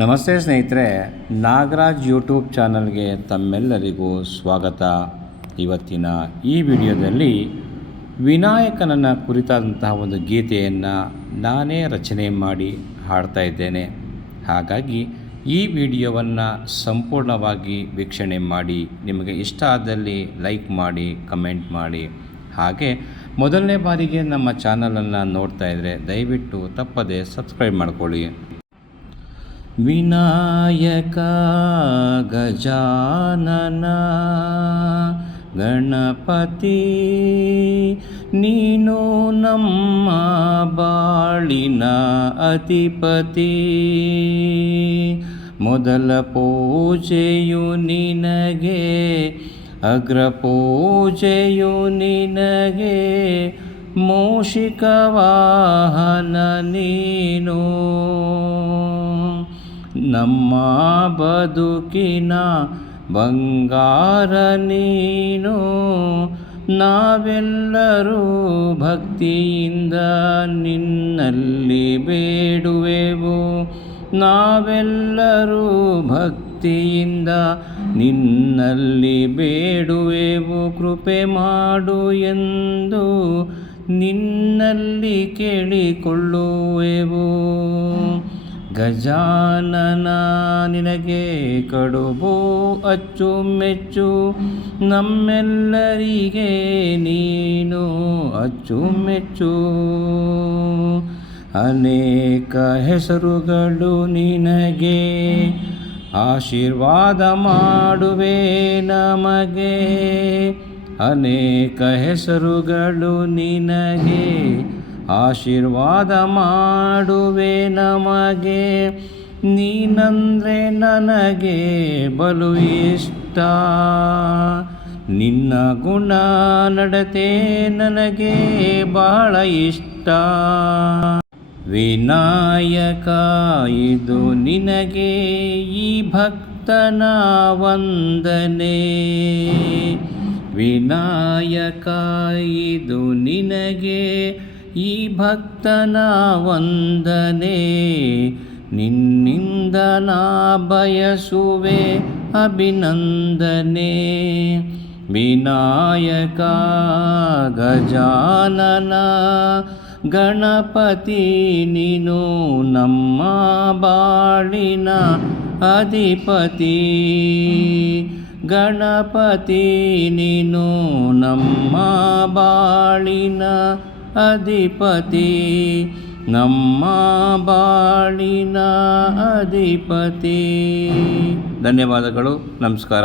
ನಮಸ್ತೆ ಸ್ನೇಹಿತರೆ, ನಾಗರಾಜ್ ಯೂಟ್ಯೂಬ್ ಚಾನಲ್ಗೆ ತಮ್ಮೆಲ್ಲರಿಗೂ ಸ್ವಾಗತ. ಇವತ್ತಿನ ಈ ವಿಡಿಯೋದಲ್ಲಿ ವಿನಾಯಕನನ್ನು ಕುರಿತಾದಂತಹ ಒಂದು ಗೀತೆಯನ್ನು ನಾನೇ ರಚನೆ ಮಾಡಿ ಹಾಡ್ತಾ ಇದ್ದೇನೆ. ಹಾಗಾಗಿ ಈ ವಿಡಿಯೋವನ್ನು ಸಂಪೂರ್ಣವಾಗಿ ವೀಕ್ಷಣೆ ಮಾಡಿ, ನಿಮಗೆ ಇಷ್ಟ ಆದಲ್ಲಿ ಲೈಕ್ ಮಾಡಿ, ಕಮೆಂಟ್ ಮಾಡಿ. ಹಾಗೆ ಮೊದಲನೇ ಬಾರಿಗೆ ನಮ್ಮ ಚಾನಲನ್ನು ನೋಡ್ತಾ ಇದ್ದರೆ ದಯವಿಟ್ಟು ತಪ್ಪದೆ ಸಬ್ಸ್ಕ್ರೈಬ್ ಮಾಡ್ಕೊಳ್ಳಿ. ವಿನಾಯಕ ಗಜಾನನ ಗಣಪತಿ ನೀನು ನಮ್ಮ ಬಾಳಿನ ಅಧಿಪತಿ. ಮೊದಲ ಪೂಜೆಯು ನಿನಗೆ, ಅಗ್ರ ಪೂಜೆಯು ನಿನಗೆ, ಮೂಷಿಕ ವಾಹನ ನೀನು. ನಮ್ಮ ಬದುಕಿನ ಬಂಗಾರ ನೀನು. ನಾವೆಲ್ಲರೂ ಭಕ್ತಿಯಿಂದ ನಿನ್ನಲ್ಲಿ ಬೇಡುವೆವು. ನಾವೆಲ್ಲರೂ ಭಕ್ತಿಯಿಂದ ನಿನ್ನಲ್ಲಿ ಬೇಡುವೆವು. ಕೃಪೆ ಮಾಡು ಎಂದು ನಿನ್ನಲ್ಲಿ ಕೇಳಿಕೊಳ್ಳುವೆವು. ಗಜಾನನ ನಿನಗೆ ಕಡುಬು ಅಚ್ಚುಮೆಚ್ಚು, ನಮ್ಮೆಲ್ಲರಿಗೆ ನೀನು ಅಚ್ಚುಮೆಚ್ಚು. ಅನೇಕ ಹೆಸರುಗಳು ನಿನಗೆ, ಆಶೀರ್ವಾದ ಮಾಡುವೆ ನಮಗೆ. ಅನೇಕ ಹೆಸರುಗಳು ನಿನಗೆ, ಆಶೀರ್ವಾದ ಮಾಡುವೆ ನಮಗೆ. ನೀನಂದರೆ ನನಗೆ ಬಲು ಇಷ್ಟ, ನಿನ್ನ ಗುಣ ನಡತೆ ನನಗೆ ಬಹಳ ಇಷ್ಟ. ವಿನಾಯಕ ಇದು ನಿನಗೆ ಈ ಭಕ್ತನ ವಂದನೆ. ವಿನಾಯಕ ಇದು ನಿನಗೆ ಈ ಭಕ್ತನ ವಂದನೆ. ನಿನ್ನಿಂದ ನಾ ಬಯಸುವೆ ಅಭಿನಂದನೆ. ವಿನಾಯಕ ಗಜಾನನ ಗಣಪತಿ ನೀನು ನಮ್ಮ ಬಾಳಿನ ಅಧಿಪತಿ. ಗಣಪತಿ ನೀನು ನಮ್ಮ ಬಾಳಿನ ಅಧಿಪತಿ. ನಮ್ಮ ಬಾಳಿನ ಅಧಿಪತಿ. ಧನ್ಯವಾದಗಳು. ನಮಸ್ಕಾರ.